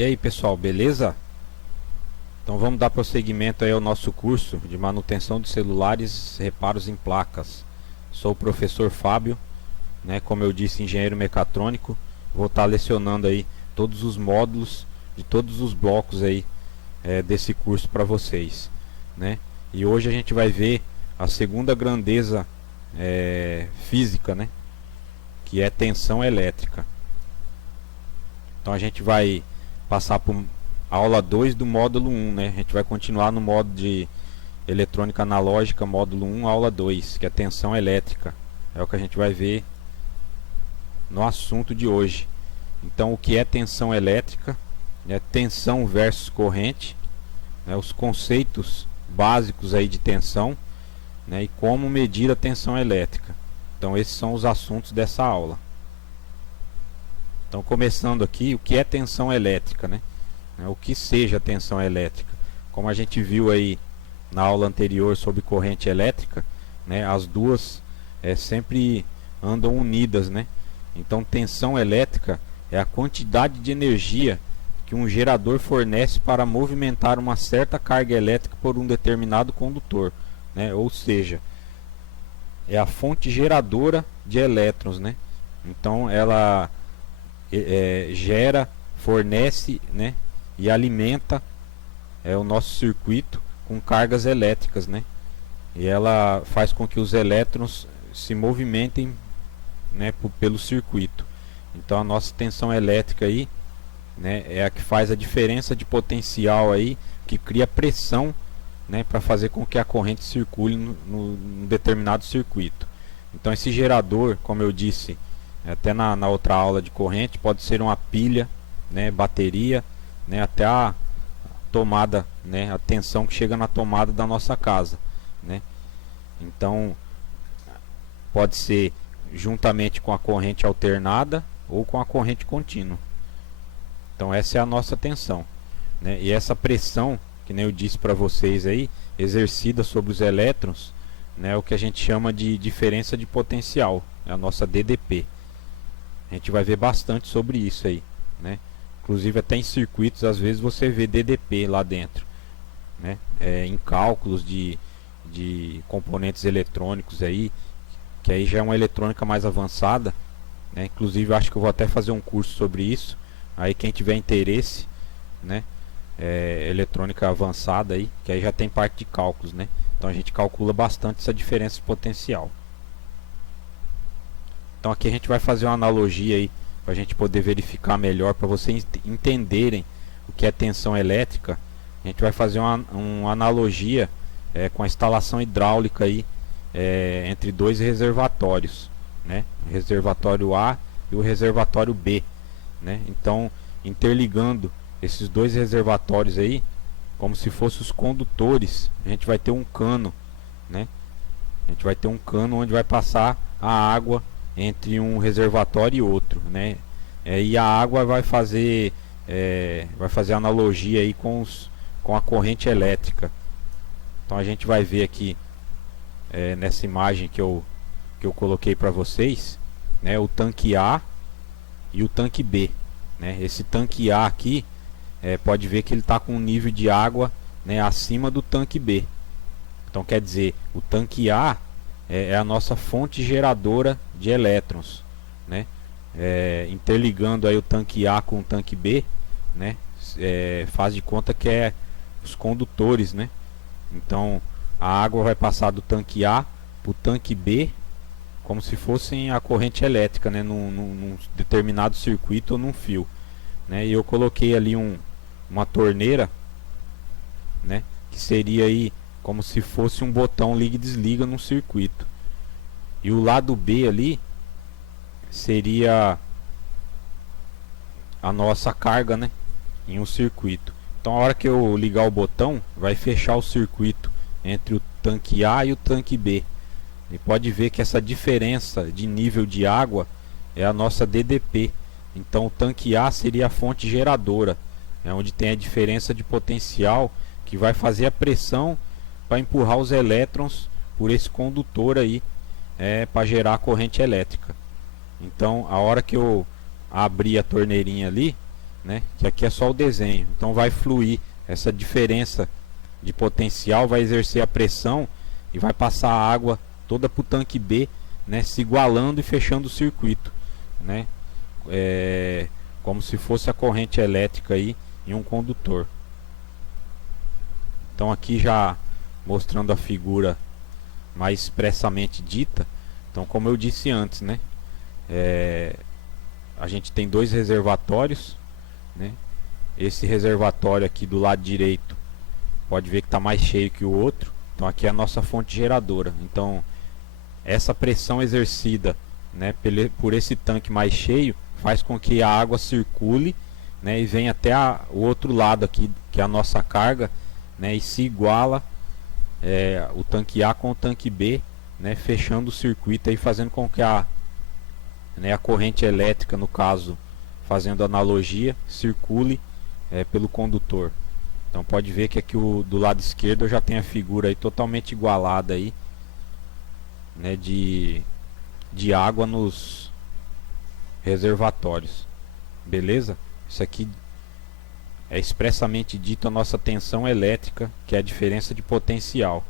E aí pessoal, beleza? Então vamos dar prosseguimento aí ao nosso curso de manutenção de celulares, reparos em placas. Sou o professor Fábio, como eu disse, engenheiro mecatrônico. Vou estar lecionando aí todos os módulos de todos os blocos aí desse curso para vocês, E hoje a gente vai ver a segunda grandeza física, que é tensão elétrica. Então a gente vai passar por aula 2 do módulo 1, A gente vai continuar no módulo de eletrônica analógica, módulo 1, aula 2, que é tensão elétrica. É o que a gente vai ver no assunto de hoje. Então, o que é tensão elétrica? Tensão versus corrente, os conceitos básicos aí de tensão, e como medir a tensão elétrica. Então, esses são os assuntos dessa aula. Então, começando aqui, o que é tensão elétrica, O que seja tensão elétrica? Como a gente viu aí na aula anterior sobre corrente elétrica, as duas sempre andam unidas, Então, tensão elétrica é a quantidade de energia que um gerador fornece para movimentar uma certa carga elétrica por um determinado condutor, Ou seja, é a fonte geradora de elétrons, Então, ela gera, fornece, e alimenta o nosso circuito com cargas elétricas, E ela faz com que os elétrons se movimentem, pelo circuito. Então a nossa tensão elétrica aí, é a que faz a diferença de potencial aí, que cria pressão, para fazer com que a corrente circule no determinado circuito. Então esse gerador, como eu disse, até na outra aula de corrente, pode ser uma pilha, bateria, até a tomada, a tensão que chega na tomada da nossa casa, Então pode ser juntamente com a corrente alternada ou com a corrente contínua. Então essa é a nossa tensão, E essa pressão, que nem eu disse para vocês aí, exercida sobre os elétrons, é o que a gente chama de diferença de potencial, é a nossa DDP. A gente vai ver bastante sobre isso aí, Inclusive até em circuitos, às vezes você vê DDP lá dentro, em cálculos de componentes eletrônicos aí, que aí já é uma eletrônica mais avançada, Inclusive eu acho que eu vou até fazer um curso sobre isso. Aí quem tiver interesse, eletrônica avançada aí, que aí já tem parte de cálculos, Então a gente calcula bastante essa diferença de potencial. Então aqui a gente vai fazer uma analogia aí para a gente poder verificar melhor, para vocês entenderem o que é tensão elétrica. A gente vai fazer uma analogia com a instalação hidráulica aí, entre dois reservatórios, o reservatório A e o reservatório B, Então, interligando esses dois reservatórios aí, como se fossem os condutores, a gente vai ter um cano, A gente vai ter um cano onde vai passar a água entre um reservatório e outro, E a água vai fazer analogia aí com a corrente elétrica. Então a gente vai ver aqui nessa imagem que eu coloquei para vocês, o tanque A e o tanque B, Esse tanque A aqui, pode ver que ele está com um nível de água, acima do tanque B. Então quer dizer, o tanque A é a nossa fonte geradora de elétrons, interligando aí o tanque A com o tanque B, faz de conta que é os condutores, Então a água vai passar do tanque A para o tanque B, como se fossem a corrente elétrica, num determinado circuito ou num fio, E eu coloquei ali uma torneira, que seria aí como se fosse um botão liga e desliga num circuito. E o lado B ali seria a nossa carga, em um circuito. Então a hora que eu ligar o botão, vai fechar o circuito entre o tanque A e o tanque B. E pode ver que essa diferença de nível de água é a nossa DDP. Então o tanque A seria a fonte geradora, onde tem a diferença de potencial que vai fazer a pressão para empurrar os elétrons por esse condutor aí, para gerar a corrente elétrica. Então a hora que eu abrir a torneirinha ali, né, que aqui é só o desenho. Então vai fluir essa diferença de potencial, vai exercer a pressão e vai passar a água toda para o tanque B, né, se igualando e fechando o circuito, né, como se fosse a corrente elétrica aí em um condutor. Então aqui já mostrando a figura mais expressamente dita. Então, como eu disse antes, né, a gente tem dois reservatórios, né? Esse reservatório aqui do lado direito pode ver que está mais cheio que o outro. Então aqui é a nossa fonte geradora. Então essa pressão exercida, né, por esse tanque mais cheio faz com que a água circule, né, e venha até o outro lado aqui, que é a nossa carga, né, e se iguala o tanque A com o tanque B, né, fechando o circuito aí, fazendo com que a corrente elétrica, no caso, fazendo analogia, circule pelo condutor. Então pode ver que aqui do lado esquerdo eu já tenho a figura aí totalmente igualada aí, né, de água nos reservatórios. Beleza? Isso aqui é expressamente dito a nossa tensão elétrica, que é a diferença de potencial.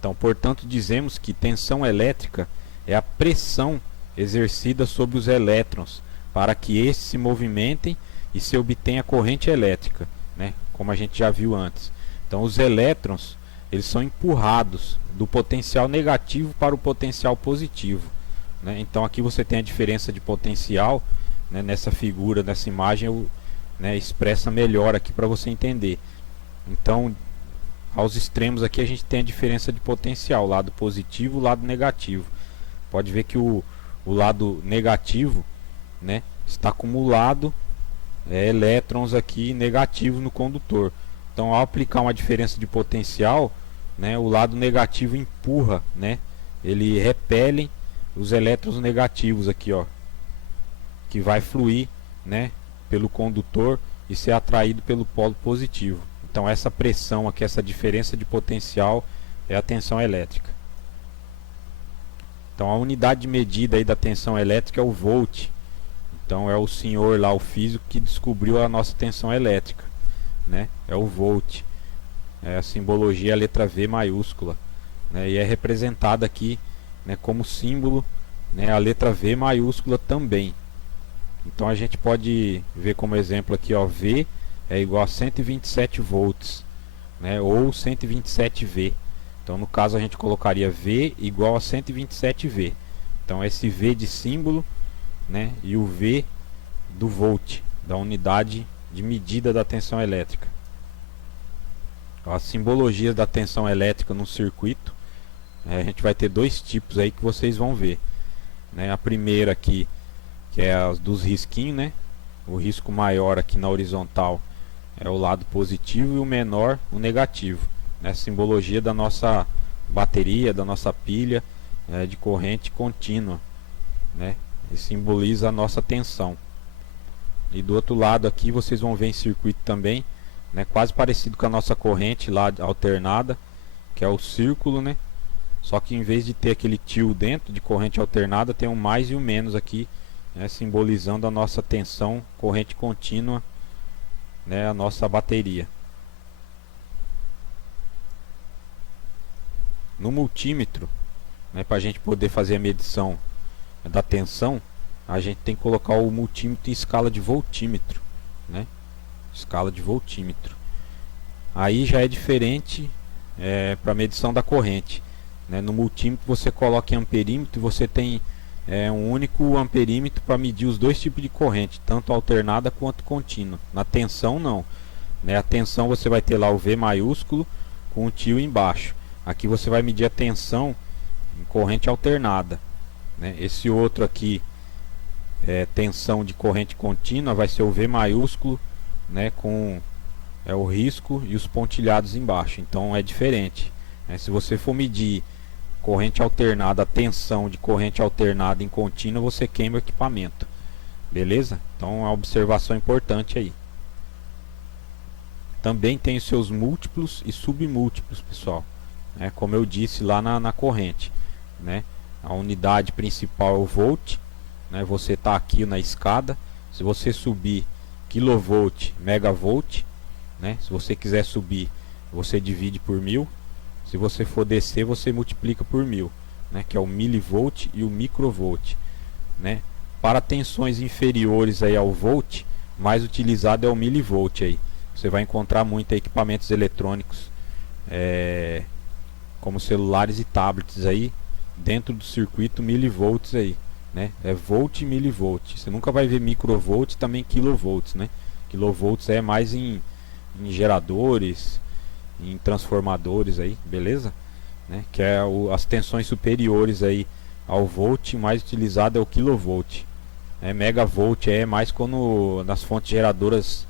Então, portanto, dizemos que tensão elétrica é a pressão exercida sobre os elétrons para que estes se movimentem e se obtenha corrente elétrica, né? Como a gente já viu antes. Então, os elétrons, eles são empurrados do potencial negativo para o potencial positivo, né? Então aqui você tem a diferença de potencial, né? Nessa figura, nessa imagem eu, né, expressa melhor aqui para você entender. Então aos extremos aqui a gente tem a diferença de potencial, lado positivo, lado negativo. Pode ver que o lado negativo, né, está acumulado elétrons aqui negativos no condutor. Então ao aplicar uma diferença de potencial, né, o lado negativo empurra, né, ele repele os elétrons negativos aqui, ó, que vai fluir, né, pelo condutor e ser atraído pelo polo positivo. Então essa pressão aqui, essa diferença de potencial é a tensão elétrica. Então a unidade de medida aí da tensão elétrica é o volt. Então é o senhor lá, o físico, que descobriu a nossa tensão elétrica, né? É o volt. A simbologia é a letra V maiúscula, né? E é representada aqui, né, como símbolo, né, a letra V maiúscula também. Então a gente pode ver como exemplo aqui, ó, V é igual a 127 volts, né, ou 127V. Então no caso a gente colocaria V igual a 127V. Então esse V de símbolo, né, e o V do volt, da unidade de medida da tensão elétrica. As simbologias da tensão elétrica no circuito, a gente vai ter dois tipos aí que vocês vão ver, né? A primeira aqui, que é as dos risquinhos, né? O risco maior aqui na horizontal é o lado positivo e o menor o negativo, né? Simbologia da nossa bateria, da nossa pilha de corrente contínua, né? E simboliza a nossa tensão. E do outro lado aqui vocês vão ver em circuito também, né, quase parecido com a nossa corrente lá alternada, que é o círculo, né? Só que em vez de ter aquele tio dentro de corrente alternada, tem um mais e um menos aqui, né, simbolizando a nossa tensão, corrente contínua, né, a nossa bateria. No multímetro, né, para a gente poder fazer a medição da tensão, a gente tem que colocar o multímetro em escala de voltímetro, né? Escala de voltímetro. Aí já é diferente para a medição da corrente, né? No multímetro você coloca em amperímetro e você tem um único amperímetro para medir os dois tipos de corrente, tanto alternada quanto contínua. Na tensão não, né? A tensão você vai ter lá o V maiúsculo com o tio embaixo. Aqui você vai medir a tensão em corrente alternada, né? Esse outro aqui, tensão de corrente contínua, vai ser o V maiúsculo, né, com o risco e os pontilhados embaixo. Então é diferente, né? Se você for medir corrente alternada, a tensão de corrente alternada em contínua, você queima o equipamento. Beleza? Então é uma observação importante aí. Também tem os seus múltiplos e submúltiplos, pessoal, né? Como eu disse lá na corrente, né? A unidade principal é o volt, né? Você está aqui na escada, Se você subir kilovolt, megavolt, né? Se você quiser subir, você divide por 1000. Se você for descer, você multiplica por 1000, né? Que é o milivolt e o microvolt, né? Para tensões inferiores aí ao volt, mais utilizado é o milivolt aí. Você vai encontrar muito equipamentos eletrônicos, como celulares e tablets aí, dentro do circuito milivolts aí, né? É volt e milivolt. Você nunca vai ver microvolt, também kilovolts, né? Kilovolts é mais em geradores, em transformadores aí, beleza? Né? Que é as tensões superiores aí ao volt, mais utilizado é o kilovolt. Megavolt é mais quando nas fontes geradoras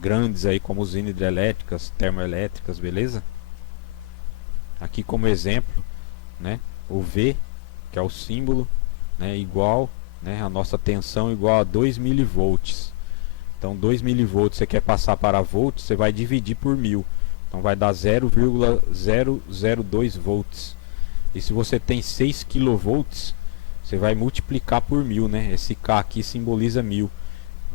grandes aí, como usinas hidrelétricas, termoelétricas, beleza? Aqui como exemplo, né, o V, que é o símbolo, né, igual, né, a nossa tensão igual a 2 milivolts. Então 2 milivolts você quer passar para volts, você vai dividir por 1000. Então vai dar 0,002 volts. E se você tem 6 kV, você vai multiplicar por 1000, né? Esse K aqui simboliza 1000.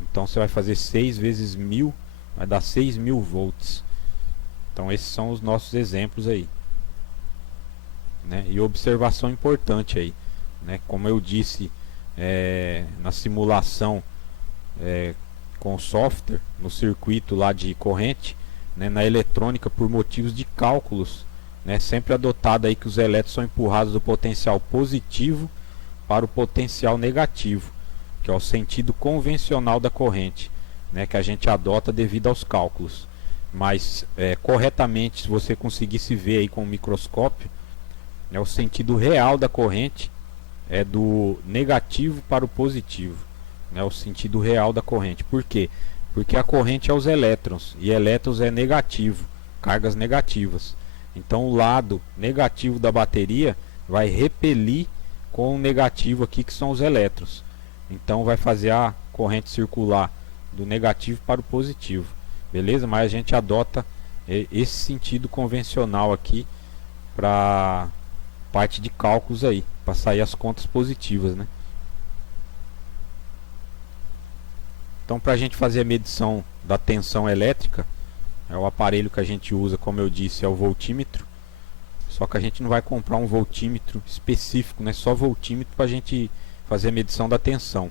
Então você vai fazer 6 vezes 1000, vai dar 6000 volts. Então esses são os nossos exemplos aí, né? E observação importante aí, né? Como eu disse na simulação com software, no circuito lá de corrente, né? Na eletrônica, por motivos de cálculos, né? Sempre adotado aí que os elétrons são empurrados do potencial positivo para o potencial negativo, que é o sentido convencional da corrente, né? Que a gente adota devido aos cálculos. Mas corretamente, se você conseguisse ver aí com o microscópio, o sentido real da corrente é do negativo para o positivo, né? O sentido real da corrente. Por quê? Porque a corrente é os elétrons, e elétrons é negativo, cargas negativas. Então o lado negativo da bateria vai repelir com o negativo aqui, que são os elétrons. Então vai fazer a corrente circular do negativo para o positivo, beleza? Mas a gente adota esse sentido convencional aqui para parte de cálculos aí, para sair as contas positivas, né? Então, para a gente fazer a medição da tensão elétrica, o aparelho que a gente usa, como eu disse, é o voltímetro. Só que a gente não vai comprar um voltímetro específico, né? Só voltímetro para a gente fazer a medição da tensão.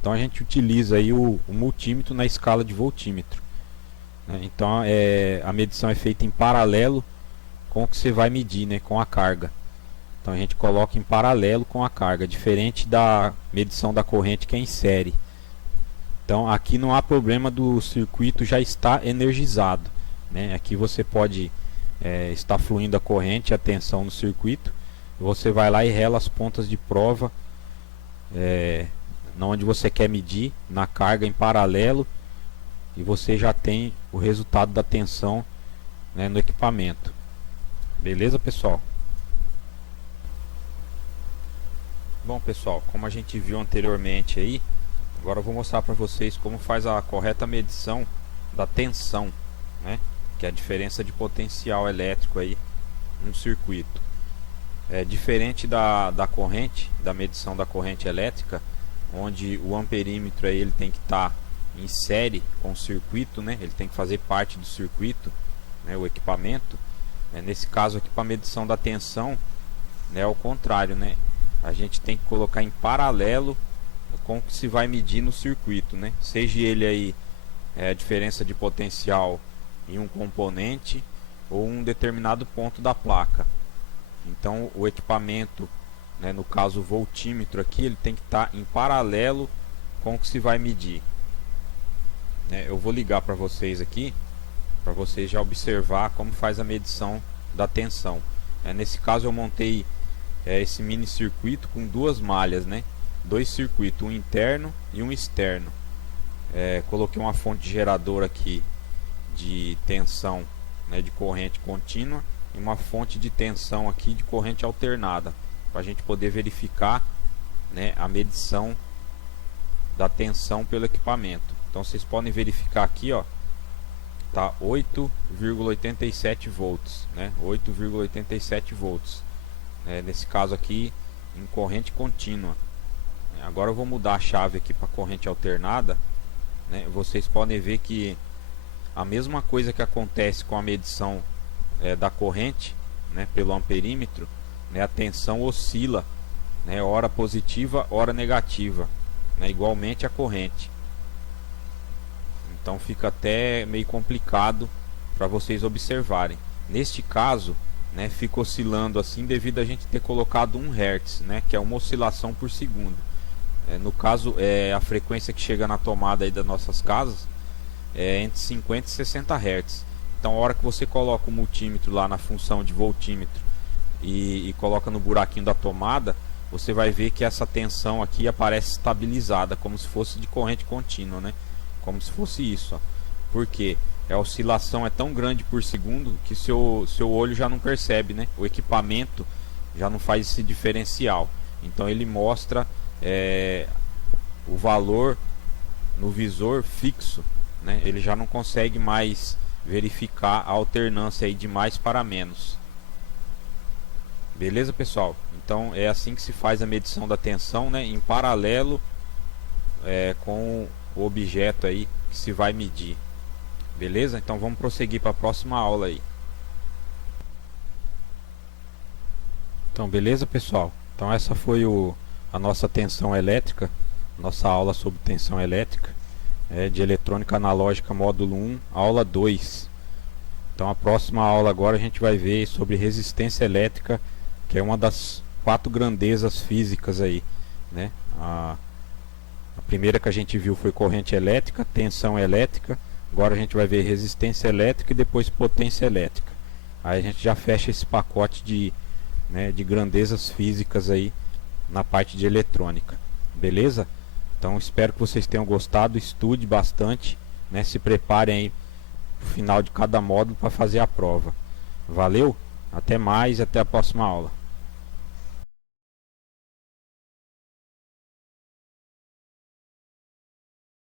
Então a gente utiliza aí o multímetro na escala de voltímetro, né? Então a medição é feita em paralelo com o que você vai medir, né? Com a carga. Então a gente coloca em paralelo com a carga, diferente da medição da corrente, que é em série. Então aqui não há problema do circuito já estar energizado, né? Aqui você pode estar fluindo a corrente, a tensão no circuito. Você vai lá e rela as pontas de prova onde você quer medir, na carga em paralelo, e você já tem o resultado da tensão, né, no equipamento. Beleza, pessoal? Bom, pessoal, como a gente viu anteriormente aí, agora eu vou mostrar para vocês como faz a correta medição da tensão, né? Que é a diferença de potencial elétrico aí no circuito. Diferente da corrente, da medição da corrente elétrica, onde o amperímetro aí, ele tem que estar em série com o circuito, né? Ele tem que fazer parte do circuito, né? O equipamento. Nesse caso aqui, para a medição da tensão, né, é o contrário, né? A gente tem que colocar em paralelo com o que se vai medir no circuito, né? Seja ele aí a diferença de potencial em um componente ou um determinado ponto da placa. Então o equipamento, né, no caso o voltímetro aqui, ele tem que estar em paralelo com o que se vai medir. Eu vou ligar para vocês aqui, para vocês já observar como faz a medição da tensão. Nesse caso eu montei esse mini circuito com duas malhas, né? Dois circuitos, um interno e um externo. Coloquei uma fonte geradora aqui de tensão, né, de corrente contínua, e uma fonte de tensão aqui de corrente alternada, para a gente poder verificar, né, a medição da tensão pelo equipamento. Então vocês podem verificar aqui, ó, tá 8,87 volts, né? 8,87 volts. Nesse caso aqui, em corrente contínua. Agora eu vou mudar a chave aqui para corrente alternada, né? Vocês podem ver que a mesma coisa que acontece com a medição da corrente, né, pelo amperímetro, né, a tensão oscila, né, hora positiva, hora negativa, né, igualmente a corrente. Então fica até meio complicado para vocês observarem. Neste caso, né, fica oscilando assim devido a gente ter colocado 1 Hz, né, que é uma oscilação por segundo. No caso, a frequência que chega na tomada aí das nossas casas é entre 50 e 60 Hz. Então, a hora que você coloca o multímetro lá na função de voltímetro e coloca no buraquinho da tomada, você vai ver que essa tensão aqui aparece estabilizada, como se fosse de corrente contínua, né? Como se fosse isso, ó. Porque a oscilação é tão grande por segundo que seu olho já não percebe, né? O equipamento já não faz esse diferencial. Então ele mostra o valor no visor fixo, né? Ele já não consegue mais verificar a alternância aí de mais para menos. Beleza, pessoal? Então é assim que se faz a medição da tensão, né? Em paralelo com o objeto aí que se vai medir. Beleza? Então vamos prosseguir para a próxima aula aí. Então beleza, pessoal? Então essa foi a nossa tensão elétrica, nossa aula sobre tensão elétrica, de eletrônica analógica módulo 1, aula 2. Então a próxima aula agora a gente vai ver sobre resistência elétrica, que é uma das 4 grandezas físicas aí, né? A primeira que a gente viu foi corrente elétrica, tensão elétrica. Agora a gente vai ver resistência elétrica e depois potência elétrica. Aí a gente já fecha esse pacote de grandezas físicas aí na parte de eletrônica. Beleza? Então espero que vocês tenham gostado, estude bastante, né? Se preparem aí no final de cada módulo para fazer a prova. Valeu? Até mais e até a próxima aula.